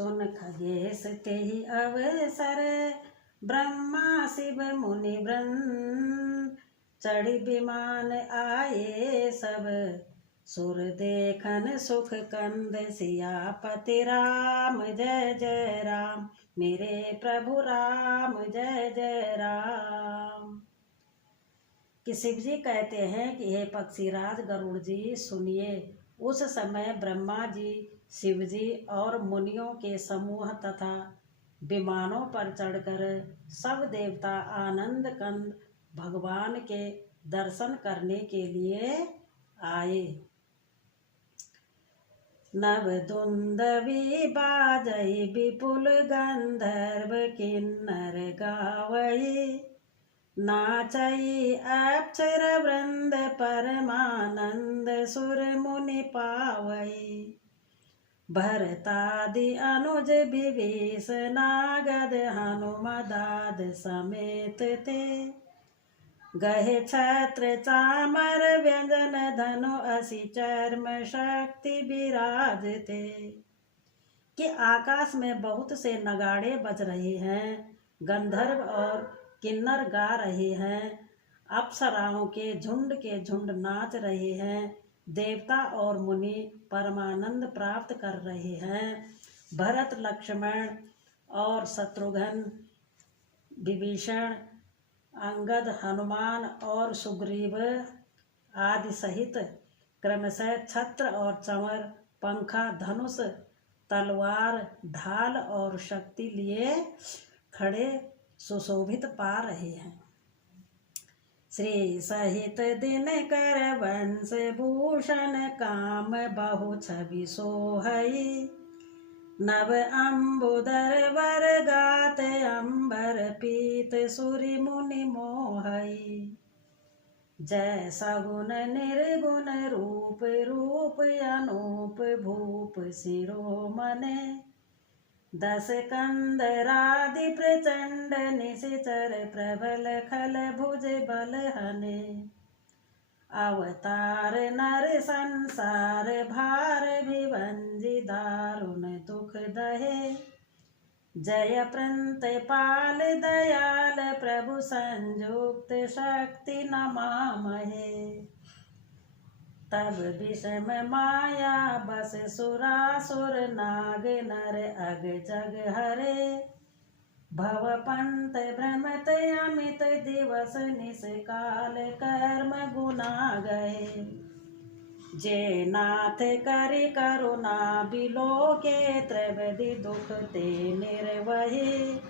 सुन खगेश ते ही अवसर, ब्रह्मा शिव मुनि वृंद, चढ़ी विमान आए सब, सुर देखन सुख कंद, सियापति राम जय जय राम, मेरे प्रभु राम जय जय राम। कि शिव जी कहते हैं कि हे पक्षीराज गरुड़ जी सुनिए, उस समय ब्रह्मा जी, शिव जी और मुनियों के समूह तथा विमानों पर चढ़कर सब देवता आनंद कंद भगवान के दर्शन करने के लिए आए। नव दुंदवी बाजई विपुल गंधर्व किन्नर गावई, नाचई अक्षर वृंद परमानंद सुर मुनि पावई, भरतादि अनुज विभीष नागद हनुमदाद समेत ते, गहे छत्र चामर व्यंजन धनु असि चर्म शक्ति विराजते। कि आकाश में बहुत से नगाड़े बज रहे हैं, गंधर्व और किन्नर गा रहे हैं, अप्सराओं के झुंड नाच रहे हैं, देवता और मुनि परमानंद प्राप्त कर रहे हैं। भरत लक्ष्मण और शत्रुघ्न, विभीषण, अंगद, हनुमान और सुग्रीव आदि सहित क्रमशः छत्र और चंवर, पंखा, धनुष, तलवार, ढाल और शक्ति लिए खड़े सुशोभित पा रहे हैं। श्री सहित दिनकर वंश भूषण, काम बहु छवि सोहई, नव अम्बुदर वर गात अंबर पीत सुरि मुनि मोहई, जय सगुन निर्गुण रूप रूप अनूप भूप शिरोमणे, दस कंदरादि प्रचंड निशिचर प्रबल खल भुज बल हने, अवतार नर संसार भार भिवंजी दारुण दुख दहे, जय प्रंत पाल दयाल प्रभु संयुक्त शक्ति नमामहे, तब विषम माया बस सुरासुर नाग नर अग जग हरे, भव पंत भ्रमत अमित दिवस निस काल कर्म गुना गए, जे नाथ करि करुणा बिलोके त्रिविधि दुख ते निर्वहि,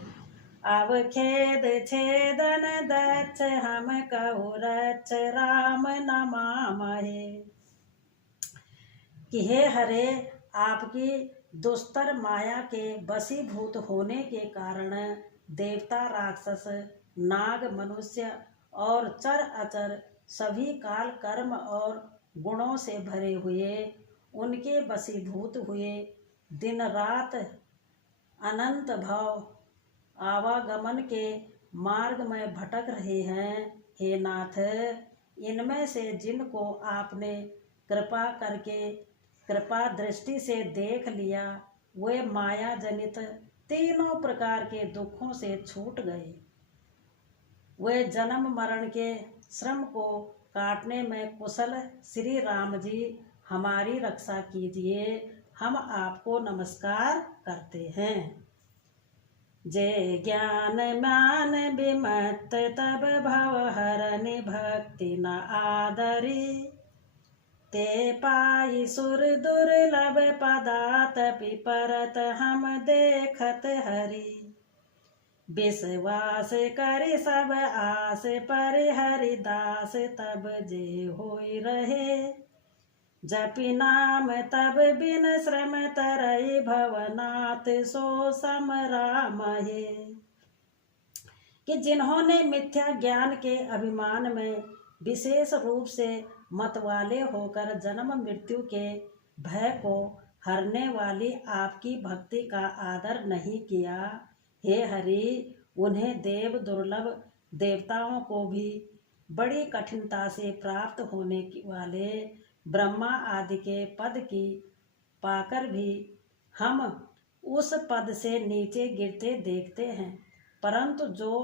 अब खेद छेदन दक्ष हम कहु रक्ष राम नमामहे। कि हे हरे, आपकी दुस्तर माया के वशीभूत होने के कारण देवता, राक्षस, नाग, मनुष्य और चर अचर सभी काल कर्म और गुणों से भरे हुए उनके वशीभूत हुए दिन रात अनंत भाव आवागमन के मार्ग में भटक रहे हैं। हे नाथ, इनमें से जिनको आपने कृपा करके कृपा दृष्टि से देख लिया, वे माया जनित तीनों प्रकार के दुखों से छूट गए। वे जन्म मरण के श्रम को काटने में कुशल श्री राम जी, हमारी रक्षा कीजिए, हम आपको नमस्कार करते हैं। जय ज्ञान मान विमत्त तब भव हरनि भक्ति न आदरी, ते पाई सुर दुर्लभ पदातपि परत हम देखत हरि, विश्वास करि सब आस पर हरिदास तब जे होई रहे, जपि नाम तब बिन श्रम तरई भवनाथ सो सम रामहे। कि जिन्होंने मिथ्या ज्ञान के अभिमान में विशेष रूप से मतवाले होकर जन्म मृत्यु के भय को हरने वाली आपकी भक्ति का आदर नहीं किया, हे हरि, उन्हें देव दुर्लभ देवताओं को भी बड़ी कठिनता से प्राप्त होने वाले ब्रह्मा आदि के पद की पाकर भी हम उस पद से नीचे गिरते देखते हैं, परंतु जो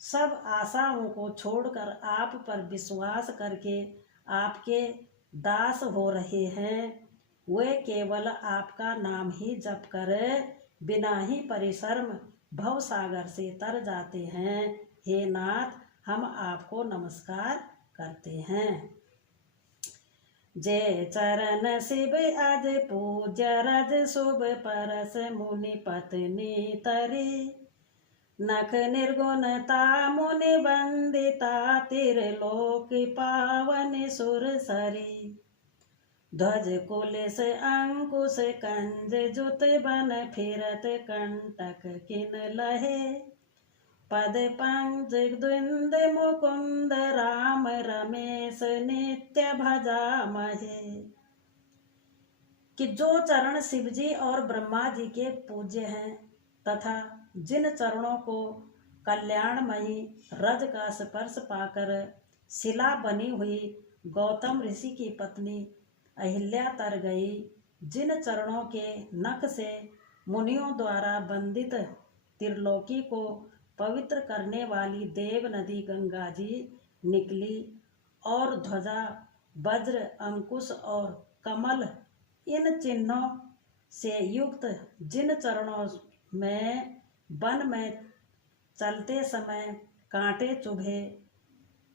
सब आशाओं को छोड़कर आप पर विश्वास करके आपके दास हो रहे हैं, वे केवल आपका नाम ही जप कर बिना ही परिश्रम भव सागर से तर जाते हैं। हे नाथ, हम आपको नमस्कार करते हैं। जय चरण शिव अज पूज्य रज शुभ परस मुनि पत्नी तरी, नख निर्गुणता मुनि वंदिता तिरलोक पावन सुर सरी। ध्वज कुलिस अंकुश कंज जुत बन फिरत कंटक किन लहे, पद पंज द्विंद मुकुंद राम रमेश नित्य भजा महे। कि जो चरण शिवजी और ब्रह्मा जी के पूज्य हैं तथा जिन चरणों को कल्याणमयी रज का स्पर्श पाकर शिला बनी हुई गौतम ऋषि की पत्नी अहिल्या तर गई, जिन चरणों के नख से मुनियों द्वारा वंदित त्रिलोकी को पवित्र करने वाली देव नदी गंगा जी निकली, और ध्वजा वज्र अंकुश और कमल इन चिन्हों से युक्त जिन चरणों में वन में चलते समय कांटे चुभे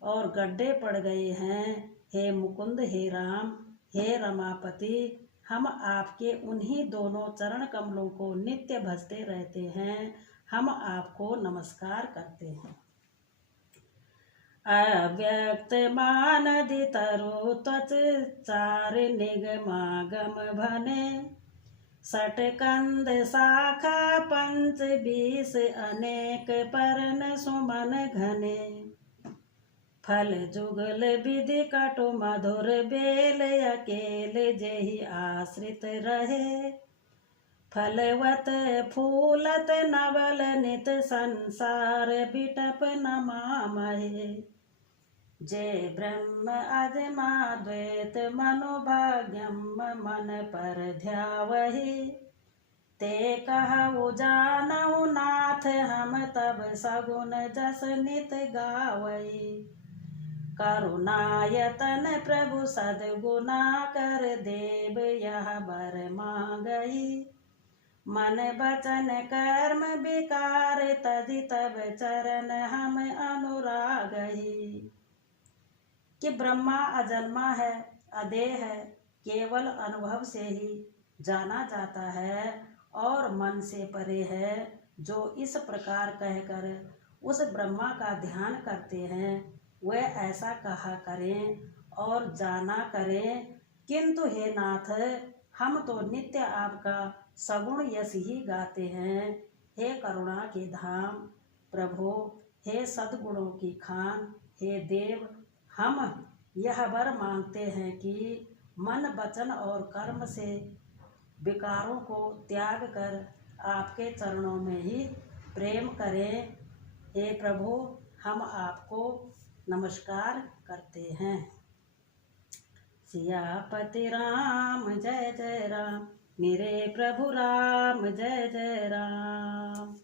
और गड्ढे पड़ गए हैं, हे मुकुंद, हे राम, हे रमापति, हम आपके उन्हीं दोनों चरण कमलों को नित्य भजते रहते हैं। हम आपको नमस्कार करते हैं। अव्यक्त मानदि तरु त्वच चार निगमागम भने, षटकंद शाखा पंच बीस अनेक परन सुमन घने। फल जुगल विधि कटु मधुर बेल अकेल जेहि आश्रित रहे, फलवत फूलत नवल नित संसार बिटप नमामहे। जय ब्रह्म अजमा द्वैत मनोभाग्यम मन पर ध्यावहि, ते कहु जानहु नाथ हम तब सगुन जस नित गावई। करुणायतन प्रभु सद्गुना कर देव यह बर मांगई, मन बचन कर्म विकार तदि तब चरण हम अनुरागही। कि ब्रह्मा अजन्मा है, अदेह है, केवल अनुभव से ही जाना जाता है और मन से परे है। जो इस प्रकार कहकर उस ब्रह्मा का ध्यान करते हैं, वे ऐसा कहा करें और जाना करें, किंतु हे नाथ, हम तो नित्य आपका सगुण यश ही गाते हैं। हे करुणा के धाम प्रभु, हे सद्गुणों की खान, हे देव, हम यह वर मांगते हैं कि मन वचन और कर्म से विकारों को त्याग कर आपके चरणों में ही प्रेम करें। हे प्रभु, हम आपको नमस्कार करते हैं। सियापति राम जय जय राम, मेरे प्रभु राम जय जय राम।